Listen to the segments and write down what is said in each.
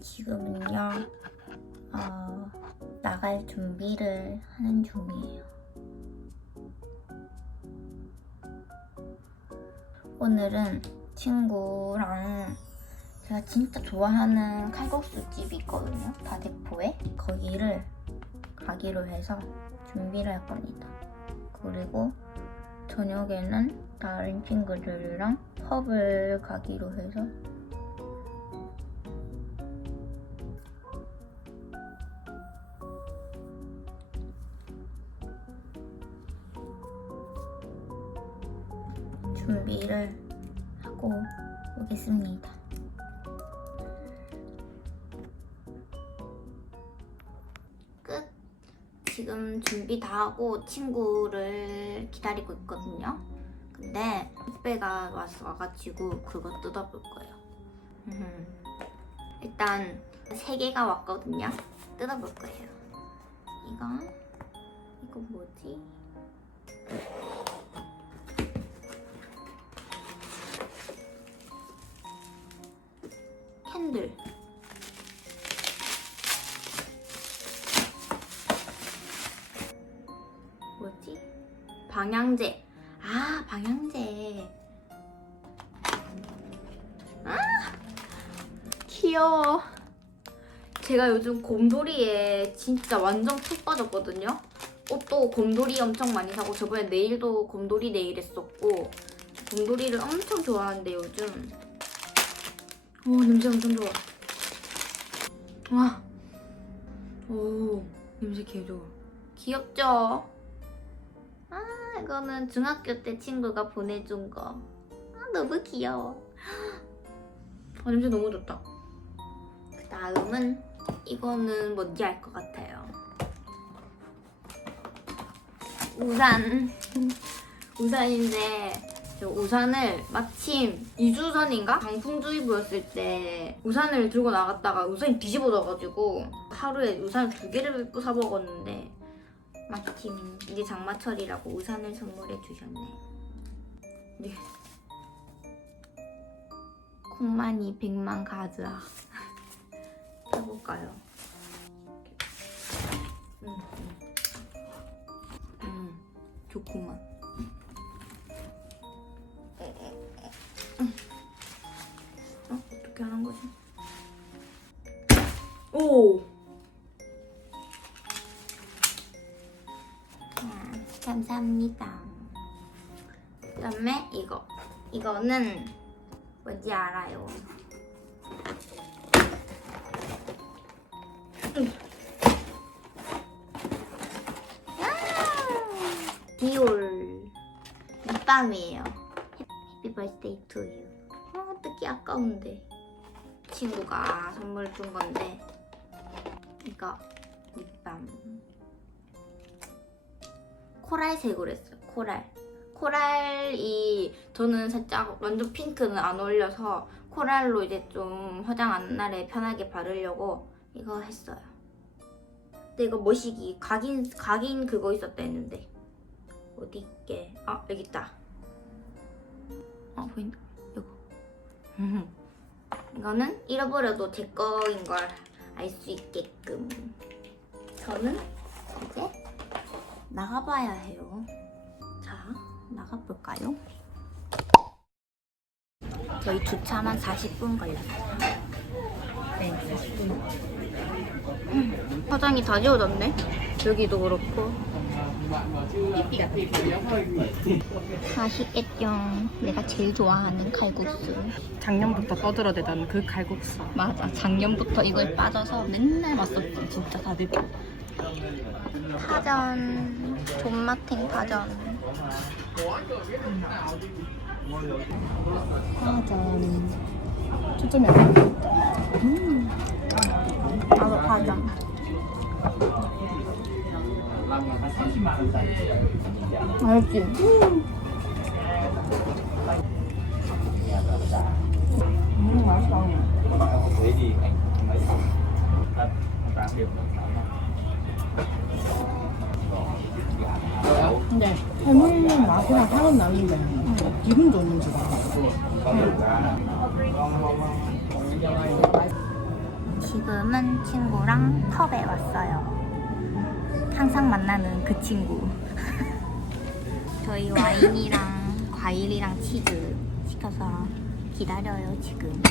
지금은요, 어, 나갈 준비를 하는 중이에요. 오늘은 친구랑 제가 진짜 좋아하는 칼국수 집이 있거든요. 다대포에. 거기를 가기로 해서 준비를 할 겁니다. 그리고 저녁에는 다른 친구들이랑 펍을 가기로 해서 준비를 하고 오겠습니다. 끝. 지금 준비 다 하고 친구를 기다리고 있거든요. 근데 후배가 와서 와가지고 그거 뜯어볼 거예요. 음. 일단 세 개가 왔거든요. 뜯어볼 거예요. 이거 이거 뭐지? 캔들. 뭐지? 방향제. 아, 방향제. 아! 귀여워. 제가 요즘 곰돌이에 진짜 완전 푹 빠졌거든요. 옷도 곰돌이 엄청 많이 사고 저번에 네일도 곰돌이 네일 했었고 곰돌이를 엄청 좋아하는데 요즘 오 냄새 엄청 좋아. 와. 오 냄새 개 좋아. 귀엽죠? 아 이거는 중학교 때 친구가 보내준 거. 아 너무 귀여워. 아 냄새 너무 좋다. 그 다음은 이거는 뭔지 알 것 같아요. 우산. 우산인데 저 우산을 마침 2주 전인가 강풍주의보였을 때 우산을 들고 나갔다가 우산이 뒤집어져가지고 하루에 우산을 두 개를 사 먹었는데 마침 이제 장마철이라고 우산을 선물해 주셨네. 네. 콩만이 백만 가즈아 해볼까요? 음, 음. 음, 좋구만. 어? 어떻게 하는 거지? 오! 아, 감사합니다. 그 다음에 이거. 이거는 뭔지 알아요. 음. 아! 디올 립밤이에요. 해피 버스데이 투 유. 아, 어떻게 아까운데. 친구가 선물 준 건데 이거 립밤 코랄색으로 했어요. 코랄. 코랄이 저는 살짝 완전 핑크는 안 어울려서 코랄로 이제 좀 화장 안 날에 편하게 바르려고 이거 했어요. 근데 이거 머시기 각인 각인 그거 있었다 했는데 어디 있게? 아 여기 있다. 어 보인다. 이거. 이거는 잃어버려도 제 거인 걸 알 수 있게끔. 저는 이제 나가봐야 해요. 자, 나가볼까요? 저희 주차만 40분 걸렸어요. 네, 40분. 화장이 다 지워졌네. 여기도 그렇고. 맛있겠죠. 내가 제일 좋아하는 칼국수. 작년부터 떠들어대던 그 칼국수. 맞아. 작년부터 이거에 빠져서 맨날 왔었지. 진짜 다들. 파전. 존맛탱 파전. 파전. 초점이 안 보여. 나도 파전. 알지? 음, 맛있다. thế thì anh lấy thật tám điểm 근데 해물 맛이랑 향은 나는데 기분 좋은 집. 지금은 친구랑 펍에 왔어요. 항상 만나는 그 친구. 저희 와인이랑 과일이랑 치즈 시켜서 기다려요, 지금.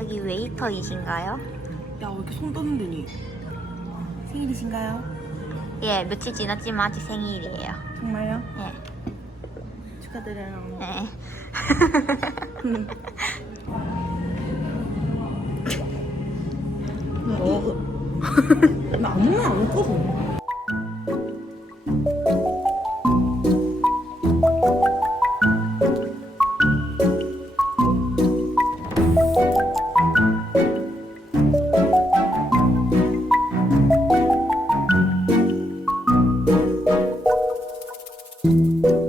여기 웨이터이신가요? 야, 왜 이렇게 손 떠는 데니? 생일이신가요? 예, 며칠 지났지만 아직 생일이에요. 정말요? 예. 축하드려요. 네. 어. 나 아무나 안 먹어서. 오늘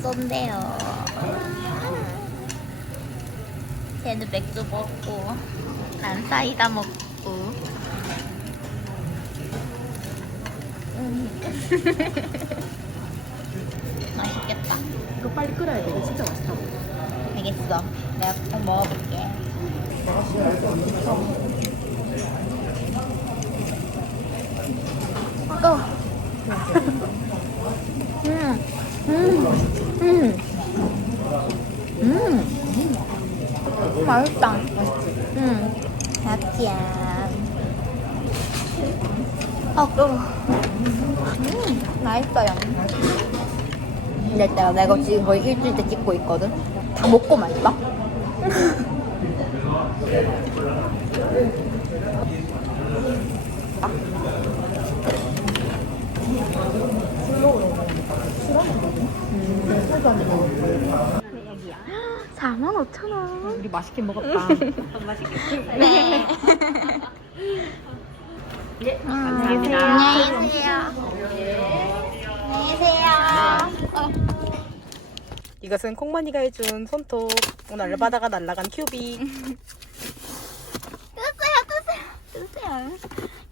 쏜대요. 쟤는 맥주 먹고, 난 사이다 먹고. 음. 맛있겠다. 이거 빨리 끓여야 돼. 이거 진짜 맛있다고. 알겠어. 내가 꼭 먹어볼게. 또. 음, 음, 음, 음, 맛있다. 음, 짭짠. 아, 뜨거. 음, 맛있어요. 근데 내가 내가 지금 거의 일주일째 찍고 있거든. 다 먹고 말까? 여기야. 4만 5천 원. 우리 맛있게 먹었다. 네. 감사합니다. 안녕히 계세요. 안녕히 계세요. 어. 이것은 콩만이가 해준 손톱. 오늘 알바다가 날라간 큐빅. 뜨세요, 뜨세요, 뜨세요.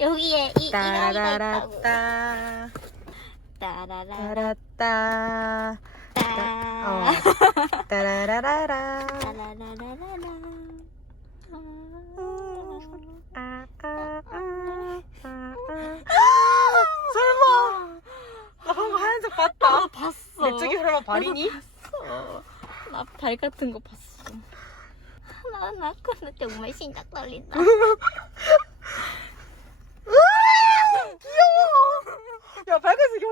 여기에 이 이라이가 있다고. 따라라라따. 따라라라. 따라따. 따. 어. 따라라라라. 따라라라라라. 아, 아, 아, 아, 아. 설마. 나 방금 하얀색 봤다. 봤어. 내 쪽이 설마 발이니? 나 발 같은 거 봤어. 나, 나 근데 정말 심장 떨린다. 야,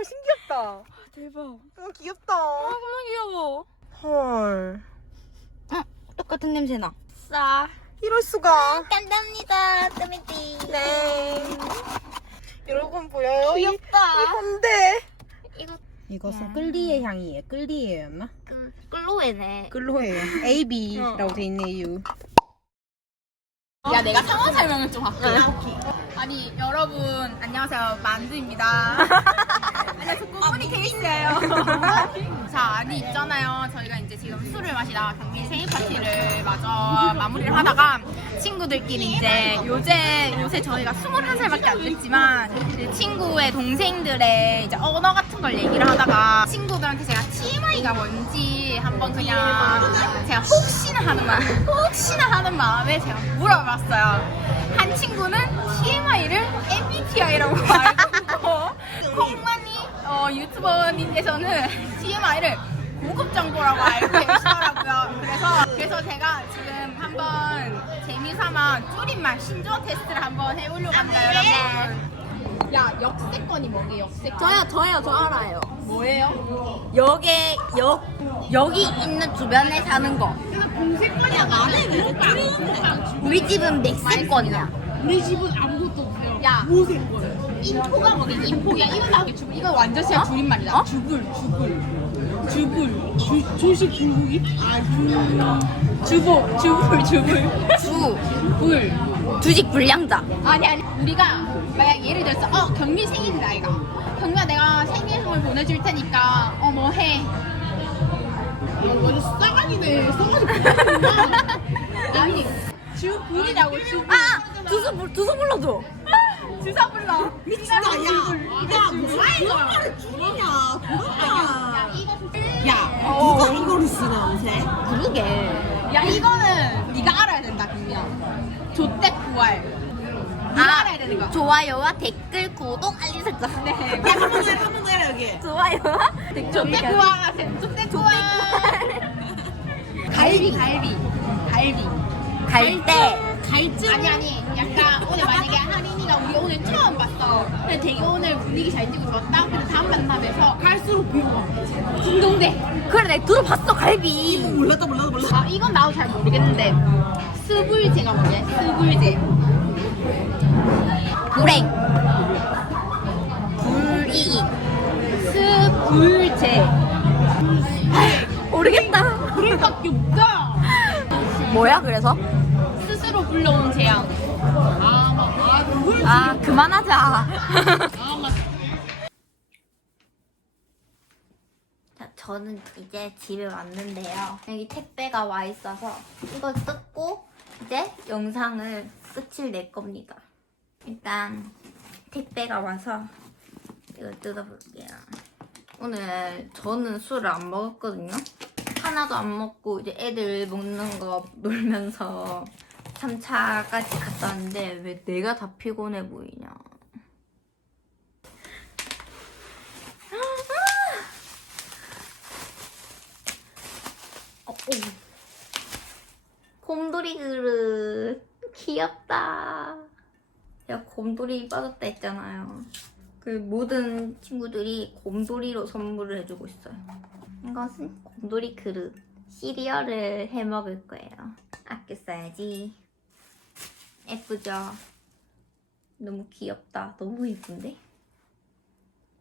훨씬 귀엽다. 대박. 어, 귀엽다. 정말 귀여워. 헐. 똑같은 냄새 나. 싸. 이럴 수가. 감사합니다, 뜨미띠. 네. 여러분 보여요? 이- 귀엽다. 이건데. 이거 이것은 야. 끌리의 향이에요. 끌리에였나? 그 끌로에네. 끌로예요. AB라고 돼 있네요. 야 내가 상황 설명을 좀 할게 아니 여러분 안녕하세요 만두입니다 안녕하세요 꾸꾸니 케이스예요. 자 아니 있잖아요. 저희가 이제 지금 술을 마시다가 경민 생일 파티를 마저 마무리를 하다가 친구들끼리 이제 요새 요새 저희가 21살밖에 안 됐지만 이제 친구의 동생들의 이제 언어 같은 걸 얘기를 하다가 친구들한테 제가 TMI가 뭔지 한번 그냥 제가 혹시나 하는 마음 혹시나 하는 마음에 제가 물어봤어요. 한 친구는 TMI를 MBTI라고 알고 콩만이 어, 유튜버님께서는 TMI를 고급 정보라고 알고 계시더라고요. 그래서 그래서 제가 지금 한번 재미삼아 줄임말 신조어 테스트를 한번 해보려고 합니다, 여러분. 야 역세권이 뭐게 역세권? 저요, 저요, 저 알아요. 뭐예요? 여기 여 여기 있는 주변에 사는 거. 공세권이야 나는 왜 우리 집은 맥스권이야. 우리 집은 아무것도 없어요. 야 모세권. 인포가 뭐게 인포야? 이거 나게 주 이거 완전 진짜 줄임말이다. 주불 주불 주불 주 조식 불고기? 아 주. 주보 주불 주불 주 불 주식 불량자. 아니 아니 우리가 만약 예를 들어서 어 경미 생일이다 아이가 경미야 내가 생일 선물 보내줄 테니까 어 뭐 해? 완전 싸가지네 싸가지 아니 주불이라고 주불 아, 두수 불 두수 불러줘. 주사 불러. 미친다 야 야 뭐야 이거 말을 줄이냐 그거야 야 누가 이거를 쓰나 요새 그러게. 야 이거는 네가 알아야 된다. 조대. 네가 알아야 되는 거. 좋아요와 댓글, 구독, 알림 설정. 네. 한번 해라 한번 해라 여기 좋아요와 댓글. 조대 부활. 조대 부활. 갈비 갈비 갈비. 갈 때. 갈증? 아니 아니 약간 오늘 만약에 하린이가 우리 오늘 처음 봤어. 근데 되게 오늘 분위기 잘 띄고 좋았다? 근데 다음 만남에서 갈수록 비워 중동대 그래, 내가 들어봤어, 갈비. 몰랐다 몰랐다 몰랐다. 아 이건 나도 잘 모르겠는데. 스불제가 뭐냐 스불제 불행. 불이익. 스불제. 모르겠다. 불밖에 없다. 뭐야, 그래서? 불러온 재앙 아, 그만하자. 아 자, 저는 이제 집에 왔는데요. 여기 택배가 와 있어서 이걸 뜯고 이제 영상을 끝을 낼 겁니다. 일단 택배가 와서 이걸 뜯어볼게요. 오늘 저는 술을 안 먹었거든요. 하나도 안 먹고 이제 애들 먹는 거 놀면서 3차까지 갔다 왔는데 왜 내가 다 피곤해 보이냐. 어, 오. 곰돌이 그릇 귀엽다. 제가 곰돌이 빠졌다 했잖아요. 그 모든 친구들이 곰돌이로 선물을 해주고 있어요. 이것은 곰돌이 그릇. 시리얼을 해 먹을 거예요. 아껴 써야지. 예쁘죠? 너무 귀엽다. 너무 예쁜데?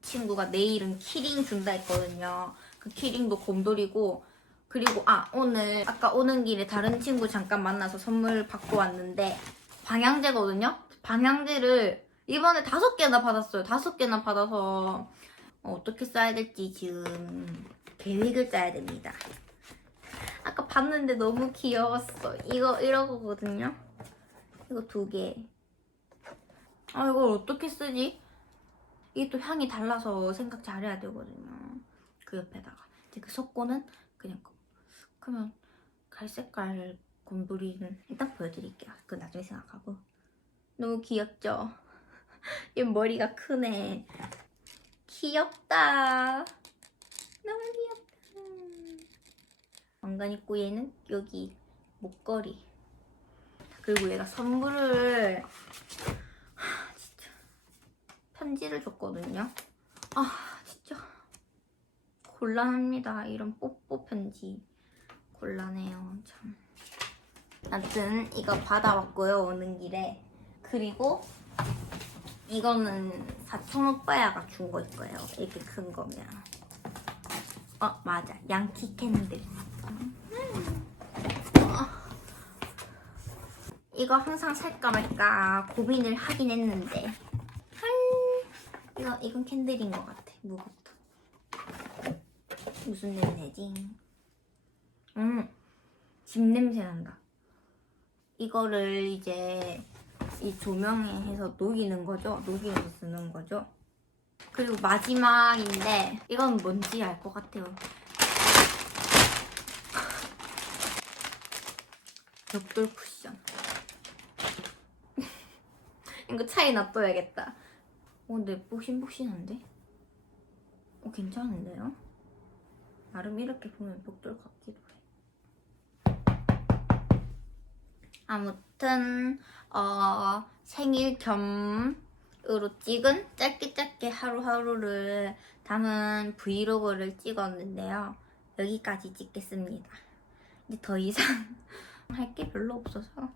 친구가 내일은 키링 준다 했거든요. 그 키링도 곰돌이고 그리고 아 오늘 아까 오는 길에 다른 친구 잠깐 만나서 선물 받고 왔는데 방향제거든요. 방향제를 이번에 다섯 개나 받았어요. 다섯 개나 받아서 어, 어떻게 써야 될지 지금 계획을 짜야 됩니다. 아까 봤는데 너무 귀여웠어. 이거 이런 거거든요. 이거 두 개. 아 이걸 어떻게 쓰지? 이게 또 향이 달라서 생각 잘해야 되거든요. 그 옆에다가 이제 그 속고는 그냥 거. 그러면 갈색깔 곰돌이는 일단 보여드릴게요. 그 나중에 생각하고 너무 귀엽죠? 얘 머리가 크네. 귀엽다. 너무 귀엽다. 왕관 있고 얘는 여기 목걸이. 그리고 얘가 선물을 하, 진짜 편지를 줬거든요. 아 진짜 곤란합니다. 이런 뽀뽀 편지 곤란해요. 참. 아무튼 이거 받아왔고요 오는 길에 그리고 이거는 사촌 오빠야가 준걸 거예요. 이렇게 큰 거면. 어 맞아 양키 캔들. 어. 이거 항상 살까 말까 고민을 하긴 했는데. 헐. 이거 이건 캔들인 것 같아 무겁다. 무슨 냄새지? 음집 냄새 난다. 이거를 이제 이 조명에 해서 녹이는 거죠? 녹이면서 쓰는 거죠? 그리고 마지막인데 이건 뭔지 알 것 같아요. 벽돌 쿠션 이거 차에 놔둬야겠다. 어, 근데 푹신푹신한데? 어, 괜찮은데요? 나름 이렇게 보면 벽돌 같기도 해. 아무튼 어, 생일 겸으로 찍은 짧게 짧게 하루하루를 담은 브이로그를 찍었는데요. 여기까지 찍겠습니다. 이제 더 이상 할 게 별로 없어서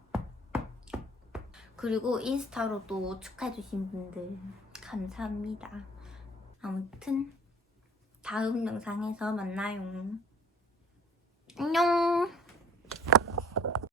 그리고 인스타로도 축하해주신 분들 감사합니다. 아무튼 다음 영상에서 만나요. 안녕!